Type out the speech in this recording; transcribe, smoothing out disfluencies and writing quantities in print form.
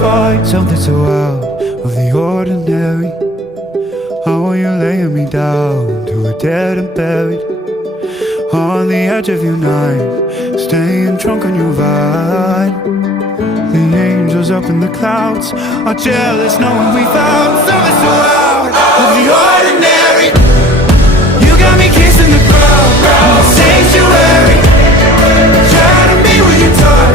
find something so out of the ordinary. How are you laying me down to a dead and buried on the edge of your knife, staying drunk on your vine. The angels up in the clouds are jealous knowing we found something so out of the ordinary. You got me kissing the ground, sanctuary. Try to be with your touch.